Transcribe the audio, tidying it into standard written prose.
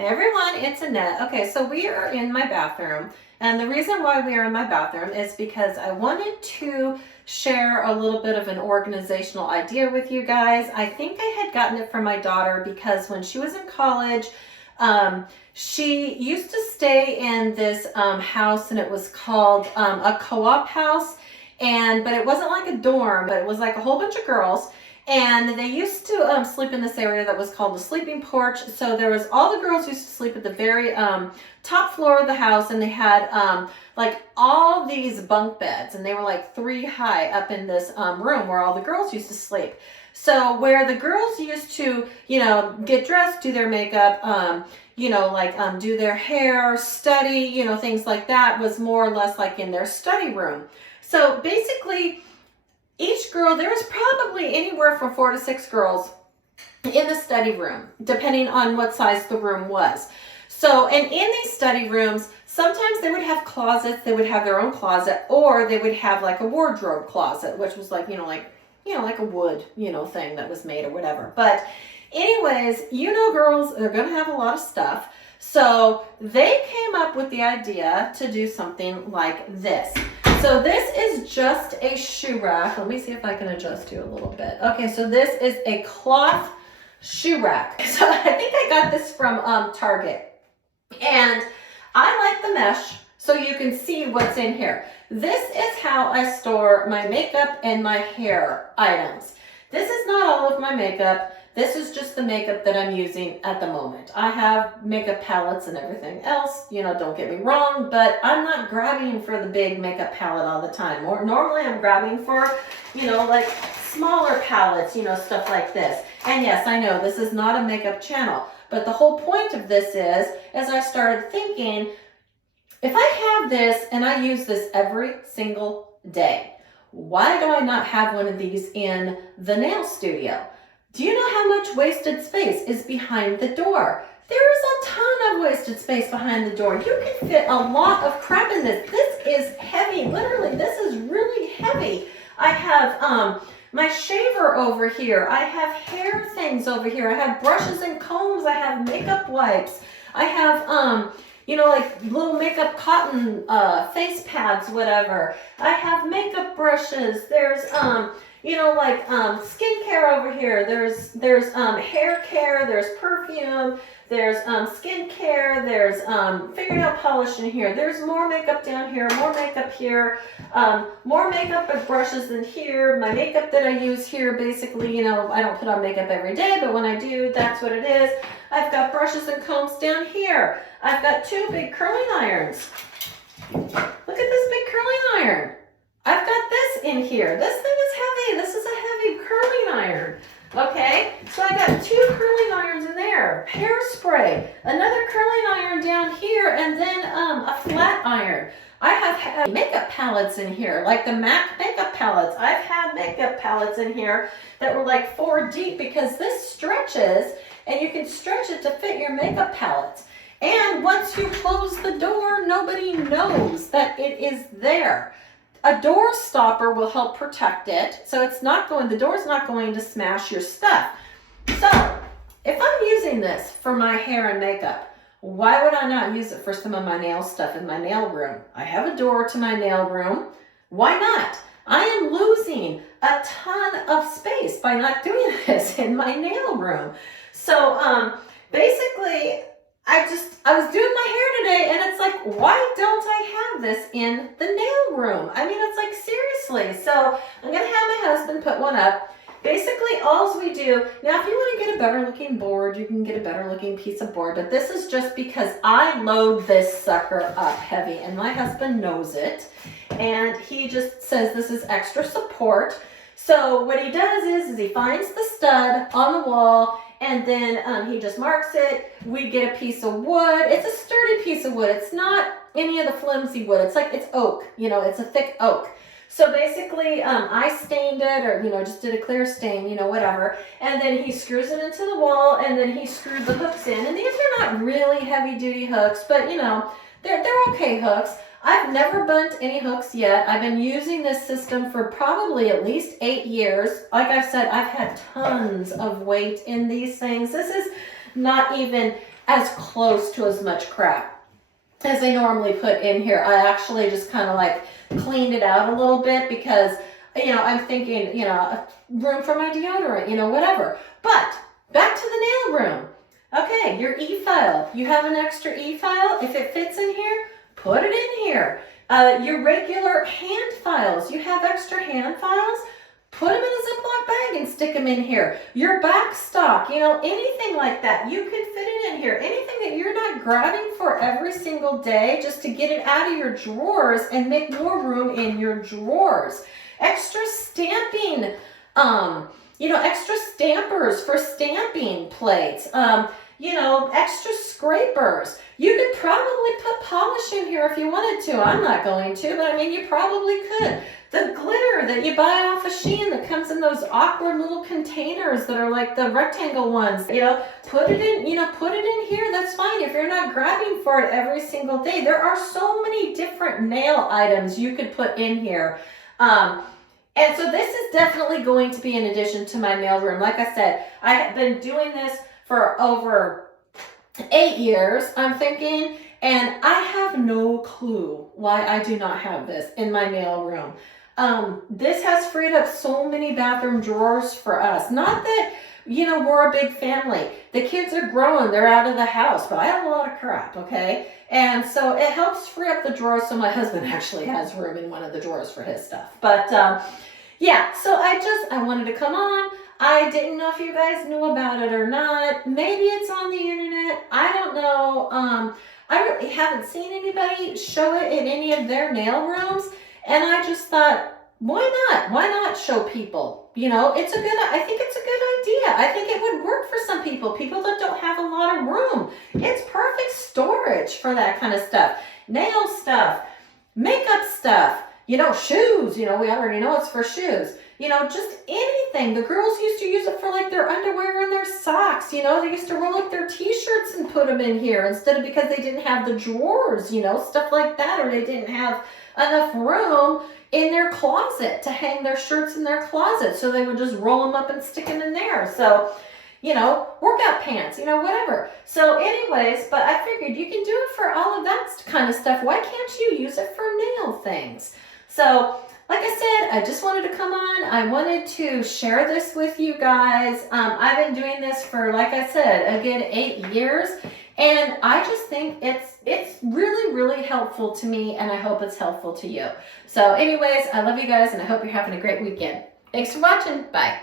Hey everyone, it's Annette. Okay, so we are in my bathroom, and the reason why we are in my bathroom is because I wanted to share a little bit of an organizational idea with you guys. I think I had gotten it from my daughter because when she was in college, she used to stay in this house, and it was called a co-op house, but it wasn't like a dorm, but it was like a whole bunch of girls. And they used to sleep in this area that was called the sleeping porch. So there was, all the girls used to sleep at the very top floor of the house, and they had like all these bunk beds, and they were like 3 high up in this room where all the girls used to sleep. So where the girls used to, get dressed, do their makeup, do their hair, study, things like that, was more or less like in their study room. So basically, each girl, there was probably anywhere from 4 to 6 girls in the study room, depending on what size the room was. So, and in these study rooms, sometimes they would have closets, they would have their own closet, or they would have like a wardrobe closet, which was like, like a wood, thing that was made or whatever. But anyways, girls, they're going to have a lot of stuff. So they came up with the idea to do something like this. So this is just a shoe rack. Let me see if I can adjust you a little bit. Okay, so this is a cloth shoe rack. So I think I got this from Target. And I like the mesh so you can see what's in here. This is how I store my makeup and my hair items. This is not all of my makeup. This is just the makeup that I'm using at the moment. I have makeup palettes and everything else, don't get me wrong, but I'm not grabbing for the big makeup palette all the time. Normally I'm grabbing for, like smaller palettes, stuff like this. And yes, I know this is not a makeup channel, but the whole point of this is, as I started thinking, if I have this and I use this every single day, why do I not have one of these in the nail studio? Do you know how much wasted space is behind the door? There is a ton of wasted space behind the door. You can fit a lot of crap in this. This is heavy. Literally, this is really heavy. I have my shaver over here. I have hair things over here. I have brushes and combs. I have makeup wipes. I have, like little makeup cotton face pads, whatever. I have makeup brushes. There's, skincare over here. There's hair care, there's perfume, there's skincare, there's fingernail polish in here. There's more makeup down here, more makeup here, more makeup and brushes in here. My makeup that I use here, basically, I don't put on makeup every day, but when I do, that's what it is. I've got brushes and combs down here. I've got 2 big curling irons. Look at this big curling iron. I've got this in here. This thing is heavy. This is a heavy curling iron. Okay, so I got 2 curling irons in there. Hairspray, another curling iron down here, and then a flat iron. I have had makeup palettes in here, like the MAC makeup palettes. I've had makeup palettes in here that were like 4 deep because this stretches, and you can stretch it to fit your makeup palettes. And once you close the door, nobody knows that it is there. A door stopper will help protect it, so the door's not going to smash your stuff. So, if I'm using this for my hair and makeup, why would I not use it for some of my nail stuff in my nail room? I have a door to my nail room. Why not? I am losing a ton of space by not doing this in my nail room. So, basically, I was doing my hair today, and it's like, why don't I have this in the nail room? I mean, it's like, seriously. So I'm going to have my husband put one up. Basically, all we do, now if you want to get a better looking board, you can get a better looking piece of board, but this is just because I load this sucker up heavy, and my husband knows it, and he just says this is extra support. So what he does is he finds the stud on the wall, and then he just marks it. We get a piece of wood. It's a sturdy piece of wood. It's not any of the flimsy wood. It's oak, it's a thick oak. So basically, I stained it, or, just did a clear stain, whatever. And then he screws it into the wall, and then he screwed the hooks in. And these are not really heavy duty hooks, but they're okay hooks. I've never bunt any hooks yet. I've been using this system for probably at least 8 years. Like I've said, I've had tons of weight in these things. This is not even as close to as much crap as I normally put in here. I actually just kind of like cleaned it out a little bit because, you know, I'm thinking, you know, room for my deodorant, you know, whatever. But back to the nail room. Okay, your e-file. You have an extra e-file. If it fits in here, put it in here. Your regular hand files. You have extra hand files. Put them in a Ziploc bag and stick them in here. Your back stock, you know, anything like that, you can fit it in here. Anything that you're not grabbing for every single day just to get it out of your drawers and make more room in your drawers. Extra stamping, you know, extra stampers for stamping plates, you know, extra scrapers. You could probably put polish in here if you wanted to. I'm not going to, but I mean, you probably could. The glitter that you buy off of Shein that comes in those awkward little containers that are like the rectangle ones, you know, put it in, you know, put it in here. That's fine if you're not grabbing for it every single day. There are so many different nail items you could put in here. And so this is definitely going to be in addition to my nail room. Like I said, I have been doing this for over 8 years, I'm thinking, and I have no clue why I do not have this in my nail room. This has freed up so many bathroom drawers for us. Not that, you know, we're a big family. The kids are growing, they're out of the house, but I have a lot of crap, okay? And so it helps free up the drawers, so my husband actually has room in one of the drawers for his stuff. But yeah, so I wanted to come on. I didn't know if you guys knew about it or not. Maybe it's on the internet. I don't know. I really haven't seen anybody show it in any of their nail rooms. And I just thought, why not? Why not show people? You know, I think it's a good idea. I think it would work for some people that don't have a lot of room. It's perfect storage for that kind of stuff. Nail stuff, makeup stuff, you know, shoes, you know, we already know it's for shoes. You know, just anything. The girls used to use it for like their underwear and their socks. You know, they used to roll up their t-shirts and put them in here instead of because they didn't have the drawers, you know, stuff like that, or they didn't have enough room in their closet to hang their shirts in their closet. So they would just roll them up and stick them in there. So, you know, workout pants, you know, whatever. So anyways, but I figured you can do it for all of that kind of stuff. Why can't you use it for nail things? So, like I said, I just wanted to come on. I wanted to share this with you guys. I've been doing this for, like I said, a good 8 years. And I just think it's really, really helpful to me, and I hope it's helpful to you. So anyways, I love you guys, and I hope you're having a great weekend. Thanks for watching. Bye.